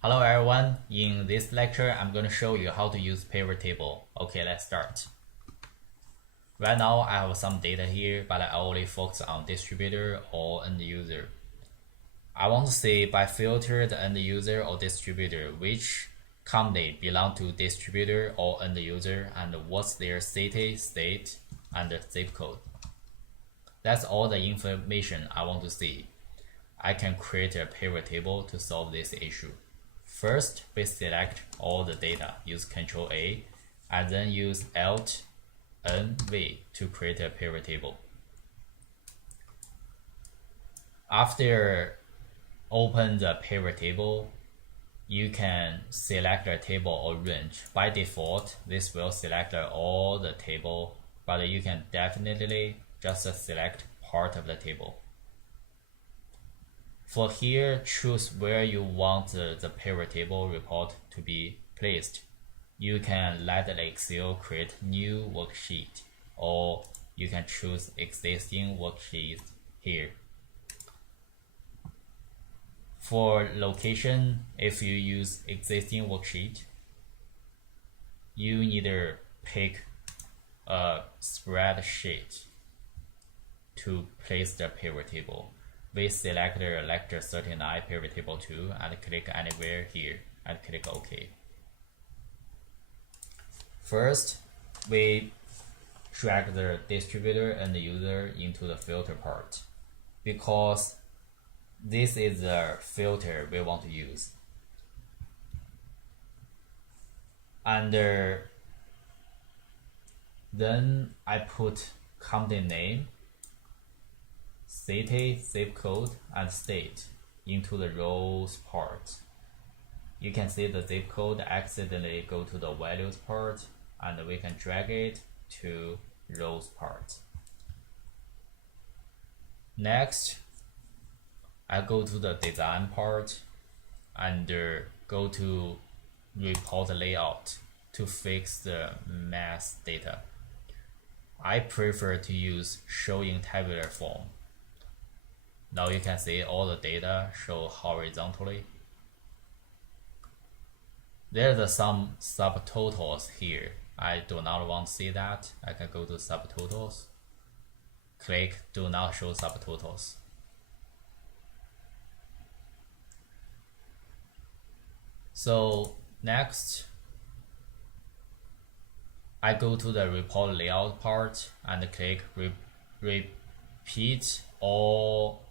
Hello everyone, in this lecture I'm going to show you how to use pivot table. Okay, let's start. Right now I have some data here, but I only focus on distributor or end user. I want to see by filter the end user or distributor which company belong to distributor or end user and what's their city, state, and zip code. That's all the information I want to see. I can create a pivot table to solve this issue. First, we select all the data, use Ctrl A, and then use Alt N V to create a pivot table. After open the pivot table, you can select a table or range. By default, this will select all the table, but you can definitely just select part of the table. For here, choose where you want the pivot table report to be placed. You can let the Excel create new worksheet, or you can choose existing worksheet here. For location, if you use existing worksheet, you need to pick a spreadsheet to place the pivot table. We select the lecture 39 pivot table 2 and click anywhere here and click OK. First, we drag the distributor and the user into the filter part because this is the filter we want to use. And then I put company name, city, zip code, and state into the rows part. You can see the zip code accidentally go to the values part, and we can drag it to rows part. Next, I go to the design part and go to report layout to fix the mass data. I prefer to use show in tabular form. Now you can see all the data show horizontally. There's some subtotals here. I do not want to see that. I can go to subtotals. Click do not show subtotals. So next, I go to the report layout part and click repeat all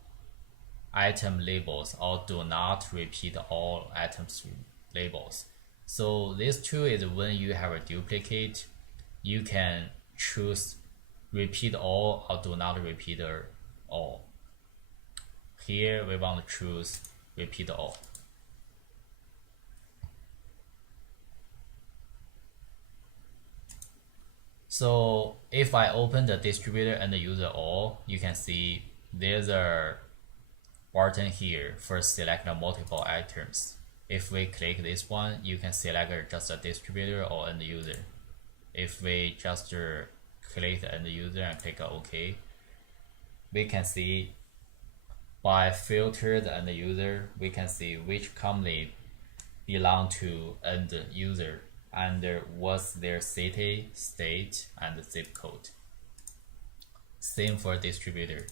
item labels, or do not repeat all items labels. So this two is when you have a duplicate, you can choose repeat all or do not repeat all. Here we want to choose repeat all. So if I open the distributor and the user all, you can see there's a button here for select multiple items. If we click this one, you can select just a distributor or end user. If we just click the end user and click OK, we can see by filter the end user, we can see which company belong to end user and what's their city, state, and zip code. Same for distributor.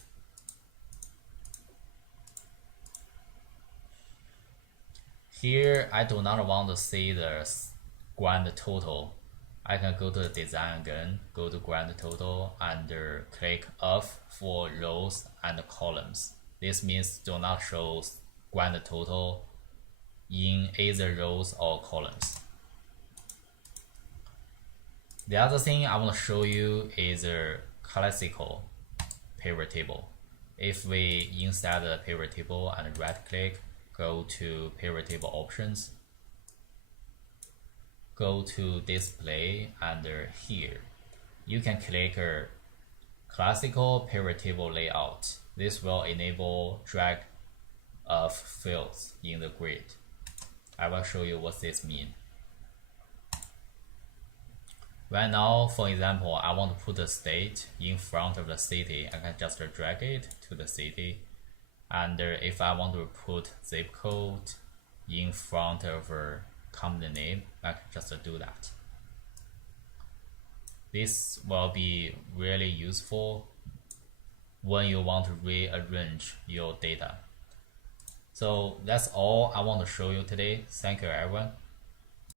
Here, I do not want to see the grand total. I can go to the design again, go to grand total, and click off for rows and columns. This means do not show grand total in either rows or columns. The other thing I want to show you is a classical pivot table. If we insert the pivot table and right click, go to pivot table options, go to display, and here you can click classical pivot table layout. This will enable drag of fields in the grid. I will show you what this means. Right now, for example, I want to put the state in front of the city. I can just drag it to the city. And if I want to put zip code, in front of a company name. I can just do that. This will be really useful when you want to rearrange your data. So that's all I want to show you today. Thank you, everyone.